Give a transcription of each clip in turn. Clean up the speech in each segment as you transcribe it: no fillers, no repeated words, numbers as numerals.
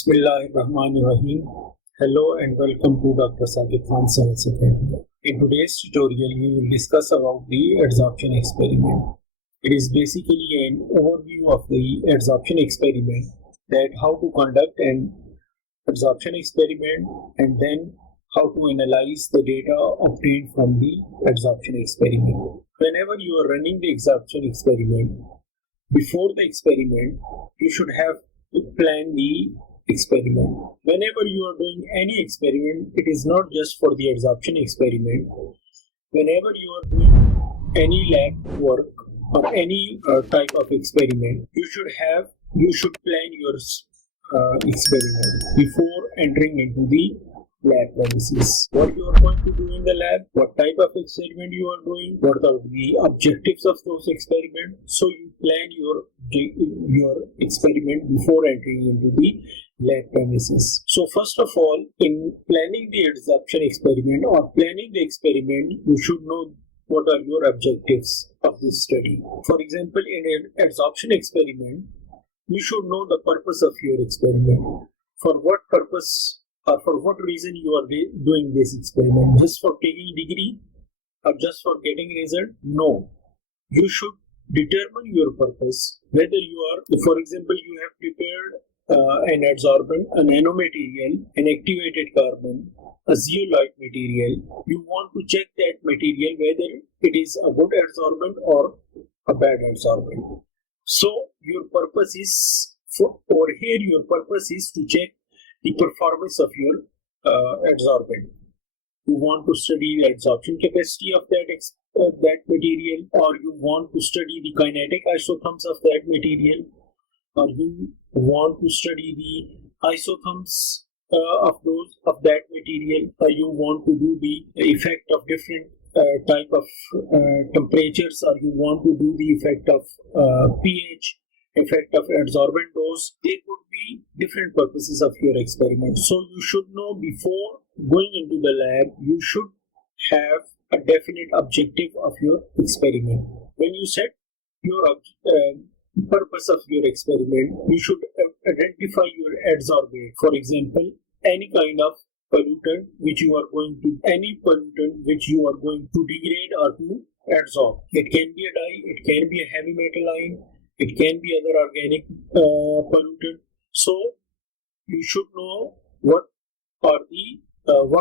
Bismillahirrahmanirrahim. Hello and welcome to Dr. Saqib Khan Science Academy. In today's tutorial, we will discuss about the adsorption experiment. It is basically an overview of the adsorption experiment, that how to conduct an adsorption experiment and then how to analyze the data obtained from the adsorption experiment. Whenever you are running the adsorption experiment, before the experiment, you should have to plan the experiment. Whenever you are doing any experiment, it is not just for the adsorption experiment. Whenever you are doing any lab work or any type of experiment, you should plan your experiment before entering into the lab premises. What you are going to do in the lab, what type of experiment you are doing, what are the objectives of those experiments. So you plan your experiment before entering into the lab premises. So first of all, in planning the adsorption experiment or planning the experiment, you should know what are your objectives of this study. For example, in an adsorption experiment, you should know the purpose of your experiment. For what purpose or for what reason you are doing this experiment? Just for taking degree or just for getting result? No. You should determine your purpose. Whether you are, for example, you have prepared an adsorbent, a nanomaterial, an activated carbon, a zeolite material. You want to check that material whether it is a good adsorbent or a bad adsorbent. So your purpose is, your purpose is to check the performance of your adsorbent. You want to study the adsorption capacity of that material, or you want to study the kinetic isotherms of that material, or you want to study the isotherms of that material, or you want to do the effect of different type of temperatures, or you want to do the effect of pH, effect of adsorbent dose. There could be different purposes of your experiment. So you should know before going into the lab, you should have a definite objective of your experiment. When you set your purpose of your experiment, you should identify your adsorbate. For example, any kind of pollutant which you are going to degrade or to adsorb. It can be a dye, it can be a heavy metal ion, it can be other organic pollutant. So you should know what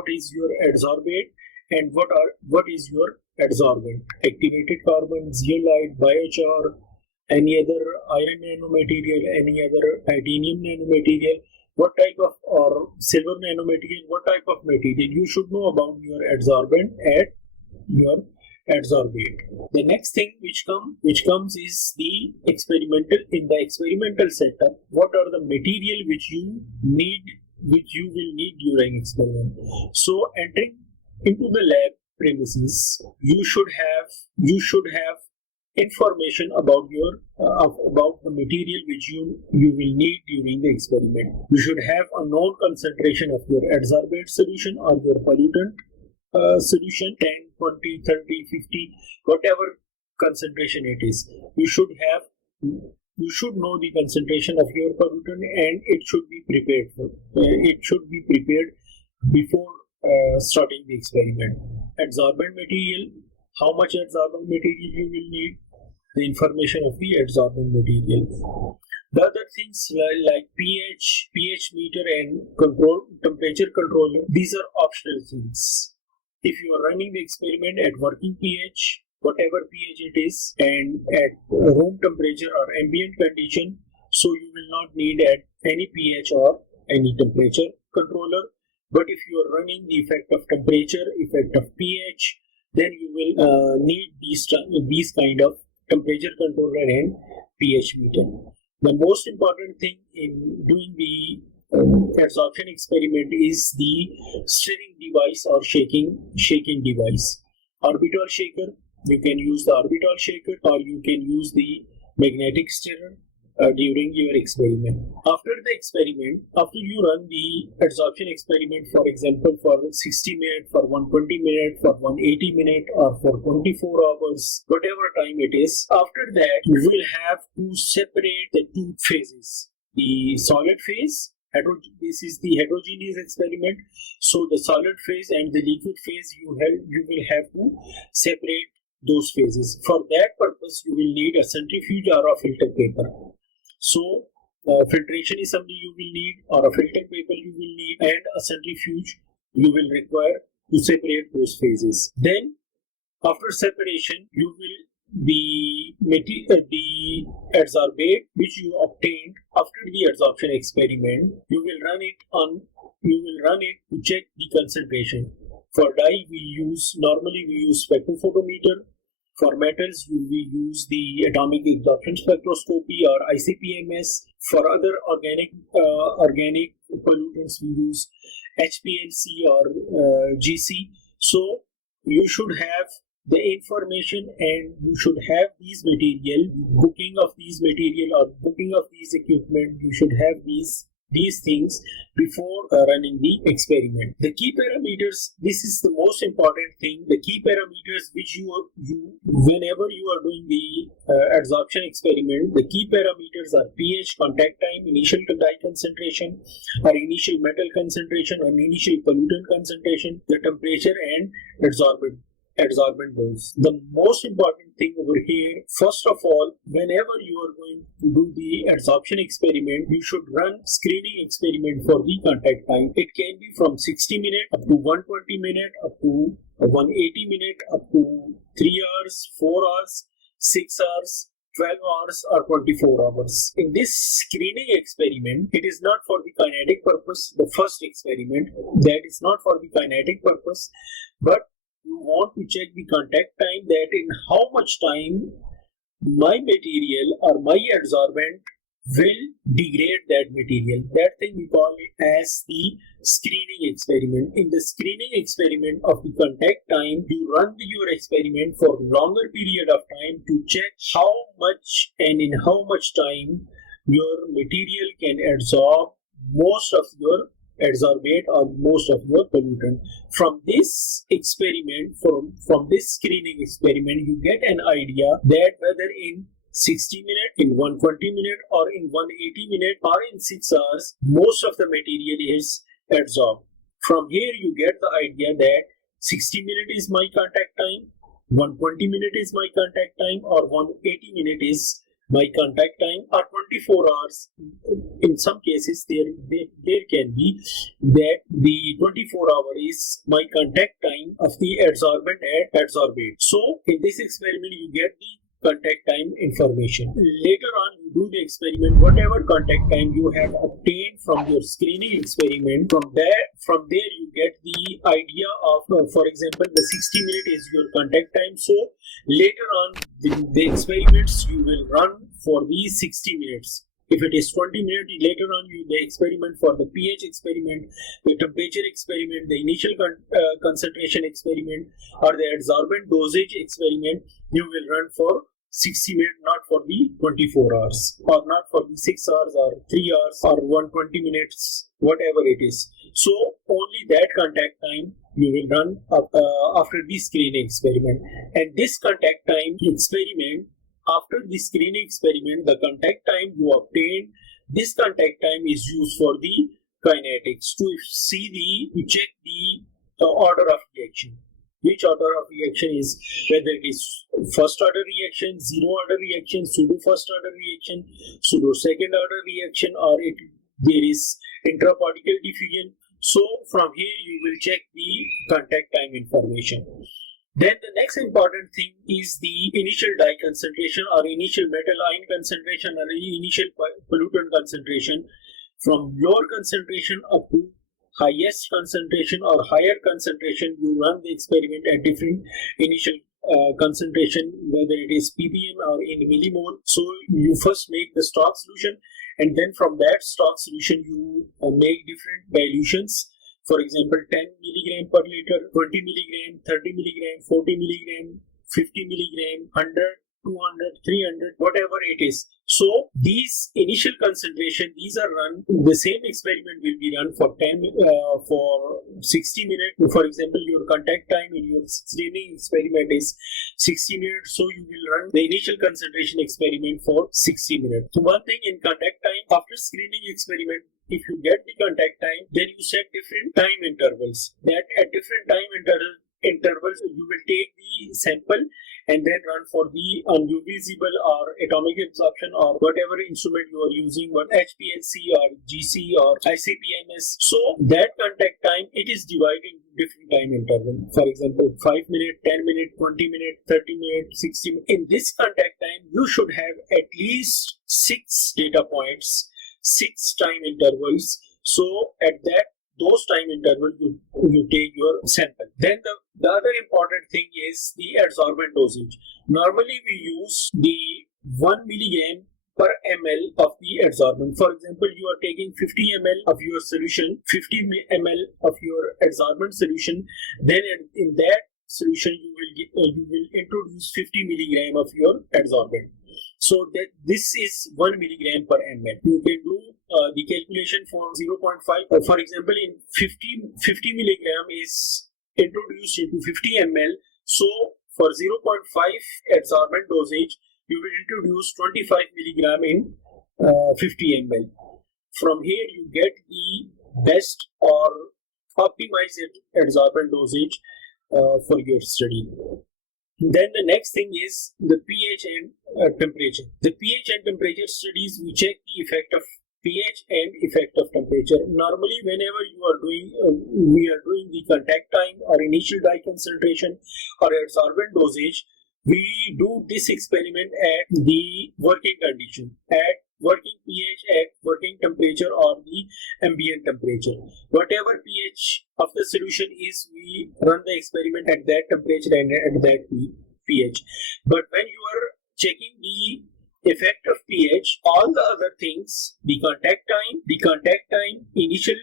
is your adsorbate and what is your adsorbent. Activated carbon, zeolite, biochar, any other iron nanomaterial, any other titanium nanomaterial, what type of, or silver nanomaterial, what type of material. You should know about your adsorbent and your adsorbate. The next thing which comes is the experimental setup. What are the material which you will need during experiment? So entering into the lab premises, you should have information about about the material which you will need during the experiment. You should have a known concentration of your adsorbate solution or your pollutant solution, 10, 20, 30, 50, whatever concentration it is. You should know the concentration of your pollutant, and it should be prepared before starting the experiment. Adsorbent material, how much adsorbent material you will need, the information of the adsorbent material. The other things like pH meter and temperature control, these are optional things. If you are running the experiment at working pH, whatever pH it is, and at room temperature or ambient condition, so you will not need at any pH or any temperature controller. But if you are running the effect of temperature, effect of pH, then you will need these kind of temperature controller and pH meter. The most important thing in doing the adsorption experiment is the stirring device or shaking device. Orbital shaker, you can use the orbital shaker, or you can use the magnetic stirrer during your experiment. After the experiment, after you run the adsorption experiment, for example, for 60 minutes, for 120 minutes, for 180 minutes, or for 24 hours, whatever time it is, after that, you will have to separate the two phases, the solid phase This is the heterogeneous experiment. So the solid phase and the liquid phase, you will have to separate those phases. For that purpose, you will need a centrifuge or a filter paper. So filtration is something you will need, or a filter paper you will need, and a centrifuge you will require to separate those phases. Then after separation, you will the adsorbate which you obtained after the adsorption experiment, you will run it to check the concentration. For dye, normally we use spectrophotometer. For metals, we use the atomic absorption spectroscopy or ICP-MS. For other organic pollutants, we use HPLC or GC. So you should have the information, and you should have these material, booking of these material or booking of these equipment. You should have these things before running the experiment. The key parameters, this is the most important thing. The key parameters which you whenever you are doing the adsorption experiment, the key parameters are pH, contact time, initial dye concentration or initial metal concentration or initial pollutant concentration, the temperature, and adsorbent dose. The most important thing over here, first of all, whenever you are going to do the adsorption experiment, you should run screening experiment for the contact time. It can be from 60 minutes up to 120 minutes up to 180 minutes up to 3 hours, 4 hours, 6 hours, 12 hours or 24 hours. In this screening experiment, it is not for the kinetic purpose. The first experiment, that is not for the kinetic purpose, but you want to check the contact time, that in how much time my material or my adsorbent will degrade that material. That thing we call it as the screening experiment. In the screening experiment of the contact time, you run your experiment for longer period of time to check how much and in how much time your material can absorb most of your adsorbate or most of your pollutant. From this experiment, from this screening experiment, you get an idea that whether in 60 minutes, in 120 minutes, or in 180 minutes, or in 6 hours, most of the material is adsorbed. From here, you get the idea that 60 minutes is my contact time, 120 minutes is my contact time, or 180 minutes is my contact time, or 24 hours. In some cases, there can be that the 24 hour is my contact time of the adsorbent and adsorbate. So in this experiment, you get the contact time information. Later on, you do the experiment, whatever contact time you have obtained from your screening experiment, from there you get the idea of, for example, the 60 minute is your contact time. So later on, the experiments you will run for these 60 minutes. If it is 20 minutes, later on the experiment for the pH experiment, the temperature experiment, the initial concentration experiment, or the adsorbent dosage experiment, you will run for 60 minutes, not for the 24 hours, or not for the 6 hours, or 3 hours, or 120 minutes, whatever it is. So only that contact time you will run after the screening experiment. And this contact time experiment, after the screening experiment, the contact time you obtain, this contact time is used for the kinetics to check the order of reaction. Which order of reaction is, whether it is first order reaction, zero order reaction, pseudo first order reaction, pseudo second order reaction, or there is intraparticle diffusion. So from here you will check the contact time information. Then the next important thing is the initial dye concentration or initial metal ion concentration or initial pollutant concentration. From lower concentration up to highest concentration or higher concentration, you run the experiment at different initial concentration, whether it is ppm or in millimole. So you first make the stock solution, and then from that stock solution you make different dilutions. For example, 10 milligram per liter, 20 milligram, 30 milligram, 40 milligram, 50 milligram, 100, 200, 300, whatever it is. So these initial concentration, these are run, the same experiment will be run for 60 minutes. For example, your contact time in your screening experiment is 60 minutes. So you will run the initial concentration experiment for 60 minutes. So one thing in contact time, after screening experiment, if you get the contact time, then you set different time intervals. That at different time intervals, you will take the sample and then run for the unvisible or atomic absorption or whatever instrument you are using, what HPLC or GC or ICP-MS. So that contact time, it is divided into different time intervals. For example, 5 minutes, 10 minutes, 20 minutes, 30 minutes, 60 minutes. In this contact time, you should have at least 6 data points, 6 time intervals. So at those time intervals, you take your sample. Then the other important thing is the adsorbent dosage. Normally we use the 1 milligram per ml of the adsorbent. For example, you are taking 50 ml of your solution, 50 ml of your adsorbent solution. Then in that solution, you will introduce 50 milligram of your adsorbent. So that this is 1 milligram per ml. You can do the calculation for 0.5. For example, in 50 milligram is introduced into 50 ml. So for 0.5 adsorbent dosage, you will introduce 25 milligram in 50 ml. From here, you get the best or optimized adsorbent dosage for your study. Then the next thing is the pH and temperature. The pH and temperature studies, we check the effect of pH and effect of temperature. Normally, whenever we are doing the contact time or initial dye concentration or adsorbent dosage, we do this experiment at the working condition, at working pH, at working temperature or the ambient temperature. Whatever pH of the solution is, we run the experiment at that temperature and at that pH. But when you are checking the effect of pH, all the other things, the contact time, initial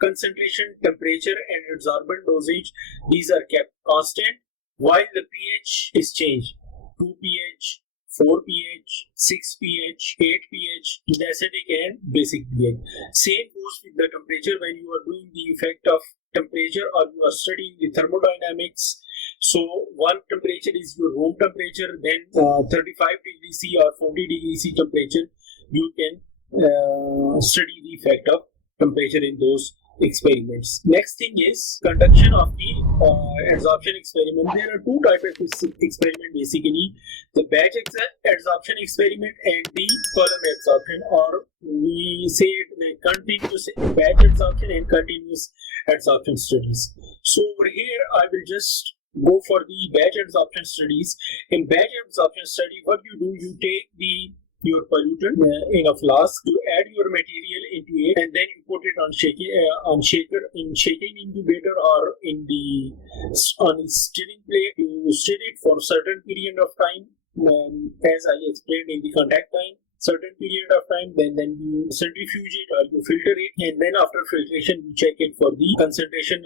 concentration, temperature and adsorbent dosage, these are kept constant while the pH is changed. 2 pH, 4 pH, 6 pH, 8 pH, the acidic and basic pH. Same goes with the temperature when you are doing the effect of temperature or you are studying the thermodynamics. So one temperature is your room temperature, then 35 degrees C or 40 degrees C temperature, you can study the effect of temperature in those experiments. Next thing is conduction of the adsorption experiment. There are two types of experiment basically, the batch adsorption experiment and the column adsorption, or we say the continuous batch adsorption and continuous adsorption studies. So over here I will just go for the batch adsorption studies. In batch adsorption study, what you do, you take your pollutant in a flask, you add your material into it, and then you put it on shaking incubator or on stirring plate. You stir it for a certain period of time, as I explained in the contact time. Certain period of time, then you centrifuge it or you filter it, and then after filtration you check it for the concentration,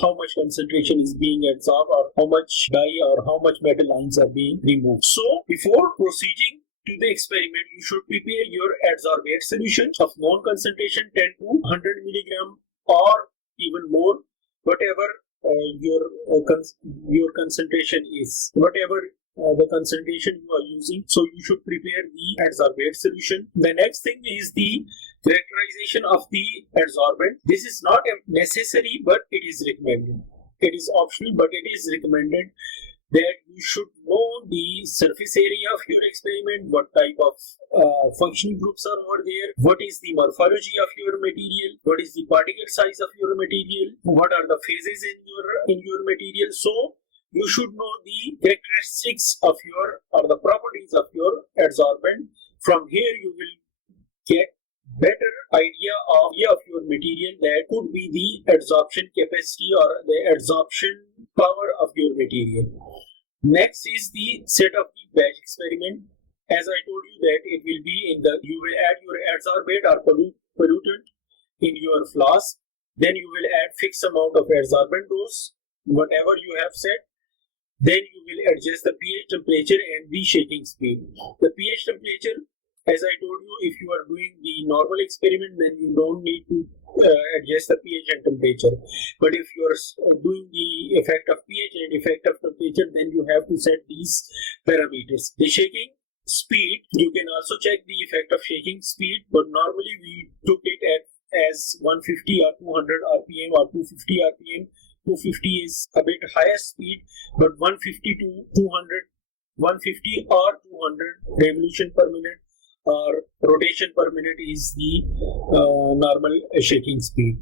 how much concentration is being absorbed or how much dye or how much metal ions are being removed. So before proceeding to the experiment, you should prepare your adsorbate solution of known concentration 10 to 100 milligram or even more, whatever your concentration is, whatever the concentration you are using. So you should prepare the adsorbate solution. The next thing is the characterization of the adsorbent. This is not necessary, but it is recommended. It is optional, but it is recommended that you should know the surface area of your experiment, what type of functional groups are over there, what is the morphology of your material, what is the particle size of your material, what are the phases in your material. So you should know the characteristics of the properties of your adsorbent. From here you will get better idea of your material, that could be the adsorption capacity or the adsorption power of your material. Next is the set of the batch experiment. As I told you that it will be you will add your adsorbate or pollutant in your flask, then you will add fixed amount of adsorbent dose, whatever you have set. Then you will adjust the pH temperature and the shaking speed. The pH temperature, as I told you, if you are doing the normal experiment, then you don't need to adjust the pH and temperature. But if you are doing the effect of pH and effect of temperature, then you have to set these parameters. The shaking speed, you can also check the effect of shaking speed, but normally we took it as 150 or 200 RPM or 250 RPM. 250 is a bit higher speed, but 150 to 200, 150 or 200 revolution per minute or rotation per minute is the normal shaking speed.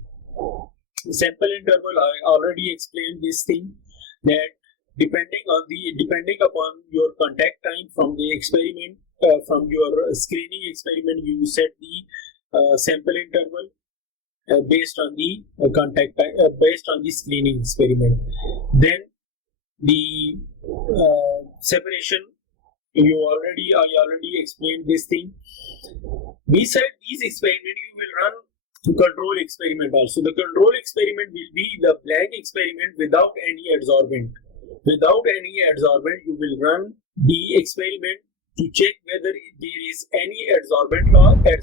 Sample interval, I already explained this thing, that depending upon your contact time from the experiment, from your screening experiment, you set the sample interval based on the contact time, based on the screening experiment. Then the separation, I already explained this thing. Beside these experiments, you will run control experiment also. The control experiment will be the blank experiment without any adsorbent. Without any adsorbent, you will run the experiment to check whether there is any adsorbate loss. There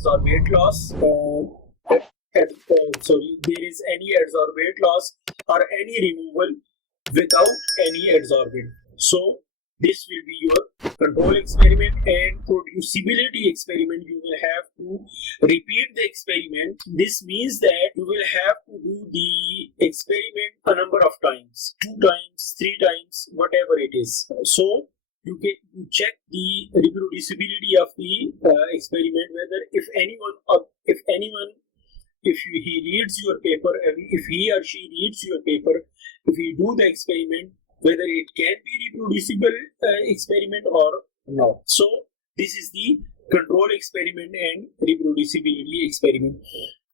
is any adsorbate loss or any removal without any adsorbent. So this will be your control experiment. And producibility experiment, you will have to repeat the experiment. This means that you will have to do the experiment a number of times, 2 times, 3 times, whatever it is. So you check the reproducibility of the experiment, whether if he reads your paper, if he or she reads your paper, if you do the experiment, whether it can be reproducible experiment or not. So this is the control experiment and reproducibility experiment.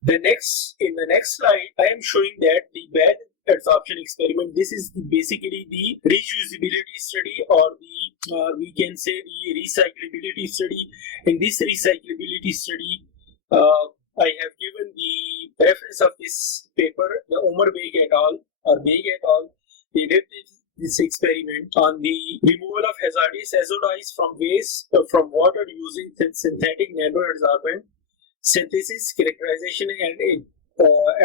In the next slide, I am showing that the bad adsorption experiment. This is basically the reusability study, or the we can say the recyclability study. In this recyclability study, I have given the reference of this paper, the Omar Beg et al. They did this experiment on the removal of hazardous azo dyes from waste from water using synthetic nanoadsorbent, synthesis, characterization, and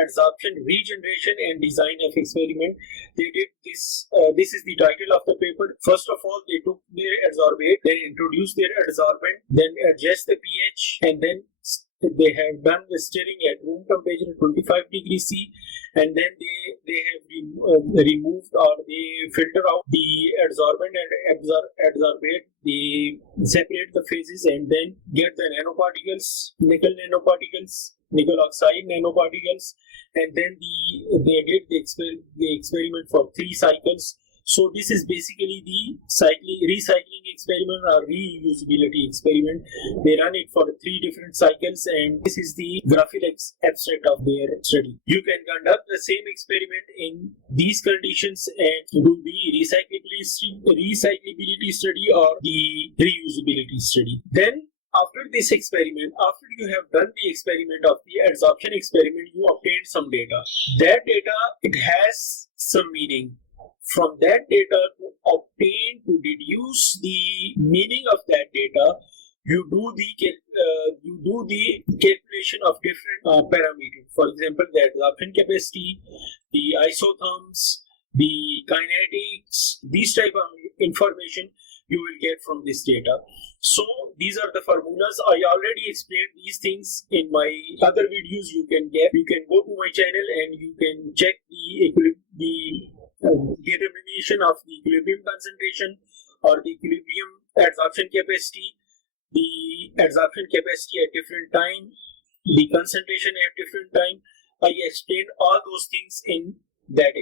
adsorption, regeneration, and design of experiment. They did this. This is the title of the paper. First of all, they took their adsorbate, then introduced their adsorbent, then adjust the pH, and then they have done the stirring at room temperature 25 degrees C, and then they have removed, or they filter out the adsorbent and adsorbate. They separate the phases and then get the nanoparticles, nickel oxide nanoparticles, and then they did the experiment for 3 cycles. So this is basically the recycling experiment or reusability experiment. They run it for 3 different cycles, and this is the graphic abstract of their study. You can conduct the same experiment in these conditions and do the recyclability study or the reusability study. Then after this experiment, after you have done the experiment of the adsorption experiment, you obtain some data. That data, it has some meaning. From that data, to deduce the meaning of that data, you do the calculation of different parameters. For example, the adsorption capacity, the isotherms, the kinetics, these type of information you will get from this data. So these are the formulas. I already explained these things in my other videos. You can go to my channel and you can check the determination of the equilibrium concentration or the equilibrium adsorption capacity, the adsorption capacity at different time, the concentration at different time. I explained all those things in that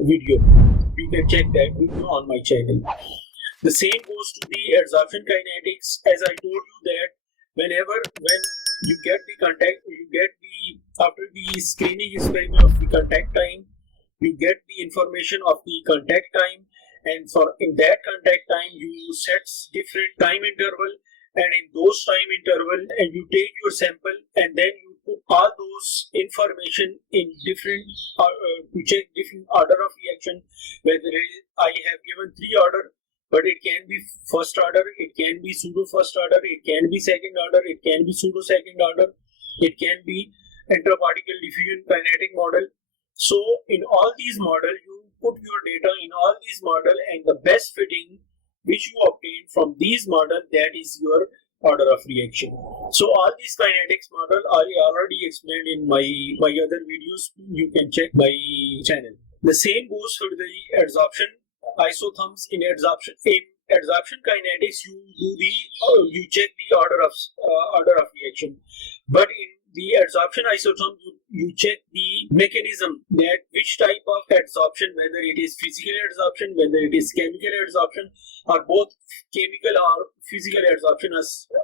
video. You can check that video on my channel. The same goes to the adsorption kinetics. As I told you that when you get the contact, after the screening experiment of the contact time, you get the information of the contact time, and in that contact time you set different time interval, and in those time interval, and you take your sample and then you put all those information in different to check different order of reaction. Whether I have given three order, but it can be first order, it can be pseudo first order, it can be second order, it can be pseudo second order, it can be intraparticle diffusion kinetic model. So in all these model, you put your data in all these model, and the best fitting which you obtain from these model, that is your order of reaction. So all these kinetics model are already explained in my other videos. You can check my channel. The same goes for the adsorption isotherms. In adsorption kinetics, you check the order of reaction, but in the adsorption isotherm, you check the mechanism, that which type of adsorption, whether it is physical adsorption, whether it is chemical adsorption, or both chemical or physical adsorption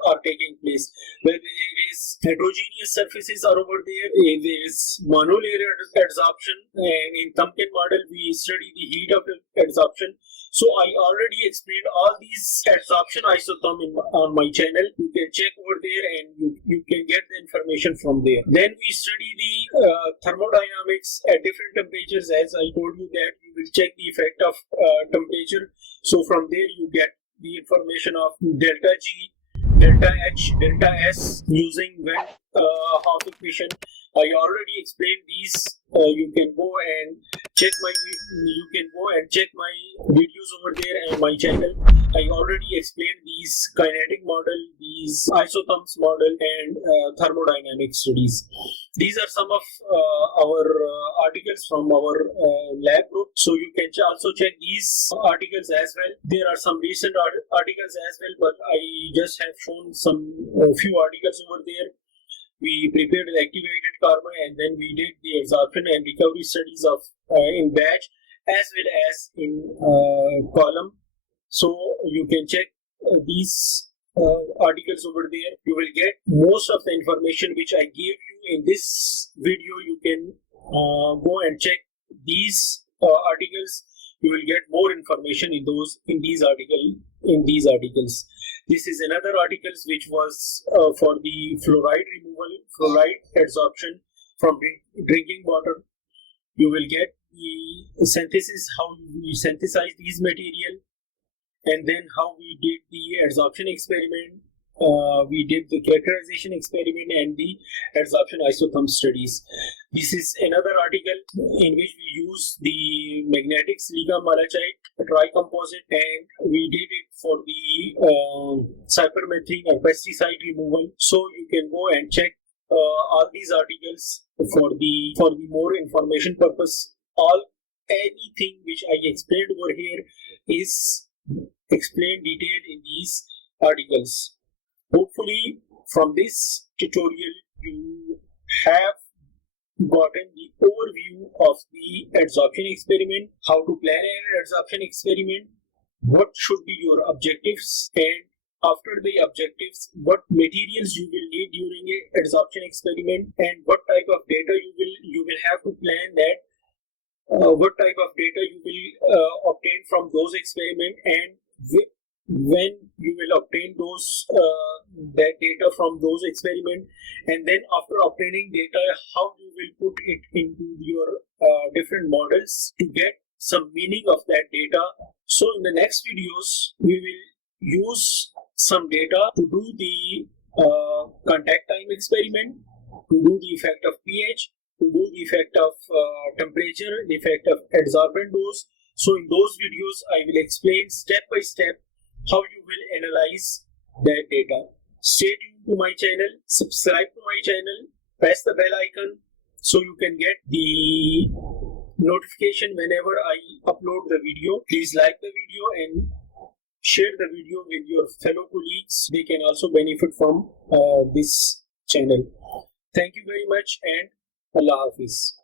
are taking place. Whether it is heterogeneous surfaces are over there, there is monolayer adsorption, and in Temkin model we study the heat of adsorption. So I already explained all these adsorption isotherm on my channel. You can check over there and you can get the information from there. Then we study the thermodynamics at different temperatures. As I told you that you will check the effect of temperature. So from there you get the information of delta G, delta H, delta S using Wendt half equation. I already explained these. You can go and check my videos over there and my channel. I already explained these kinetic model, these isotherms model, and thermodynamic studies. These are some of our articles from our lab group. So you can also check these articles as well. There are some recent articles as well, but I just have shown some few articles over there. We prepared the activated carbon, and then we did the absorption and recovery studies of in batch as well as in column. So you can check these articles over there. You will get most of the information which I gave you in this video. You can go and check these articles. You will get more information in these articles. This is another article which was for the fluoride removal, fluoride adsorption from drinking water. You will get the synthesis, how we synthesize these material, and then how we did the adsorption experiment. We did the characterization experiment and the adsorption isotherm studies. This is another article in which we use the magnetic silica malachite tricomposite, and we did it for the cypermethrin or pesticide removal. So you can go and check all these articles for the more information purpose. Anything which I explained over here is explained detailed in these articles. Hopefully from this tutorial you have gotten the overview of the adsorption experiment, how to plan an adsorption experiment, what should be your objectives, and after the objectives, what materials you will need during an adsorption experiment, and what type of data you will have to plan that. What type of data you will obtain from those experiments, and when you will obtain those that data from those experiments, and then after obtaining data, how you will put it into your different models to get some meaning of that data. So in the next videos we will use some data to do the contact time experiment, to do the effect of pH, to do the effect of temperature, the effect of adsorbent dose. So in those videos I will explain step by step how you will analyze that data. Stay tuned to my channel, subscribe to my channel, press the bell icon so you can get the notification whenever I upload the video. Please like the video and share the video with your fellow colleagues. They can also benefit from this channel. Thank you very much, and Allah Hafiz.